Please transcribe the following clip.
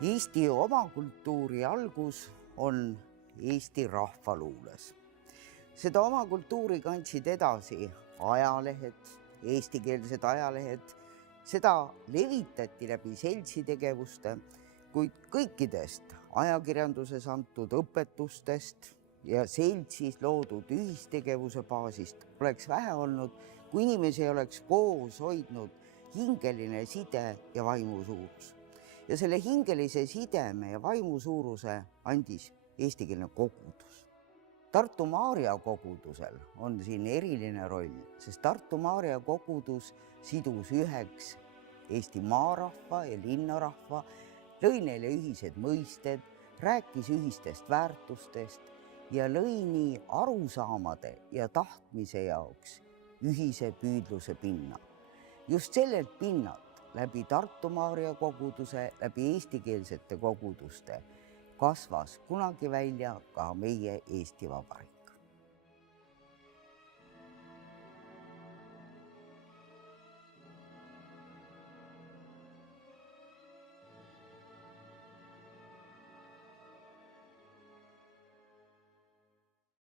Eesti oma kultuuri algus on Eesti rahvaluules. Seda oma kultuuri kandsid edasi ajalehed, eestikeelsed ajalehed, seda levitati läbi seltsitegevuste, kuid kõikidest ajakirjanduses antud õpetustest ja seltsis loodud ühistegevuse baasist oleks vähe olnud, kui inimesi oleks koos hoidnud hingeline side ja vaimusuurus. Ja selle hingelise sideme ja vaimusuuruse andis eestikeelne kogudus. Tartu Maarja kogudusel on siin eriline roll, sest Tartu Maarja kogudus sidus üheks Eesti maarahva ja linnarahva, lõi neile ühised mõisted, rääkis ühistest väärtustest ja lõi nii arusaamade ja tahtmise jaoks ühise püüdluse pinna. Just sellelt pinnalt läbi Tartu Maarja koguduse, läbi eestikeelsete koguduste kasvas kunagi välja ka meie Eesti Vabariik.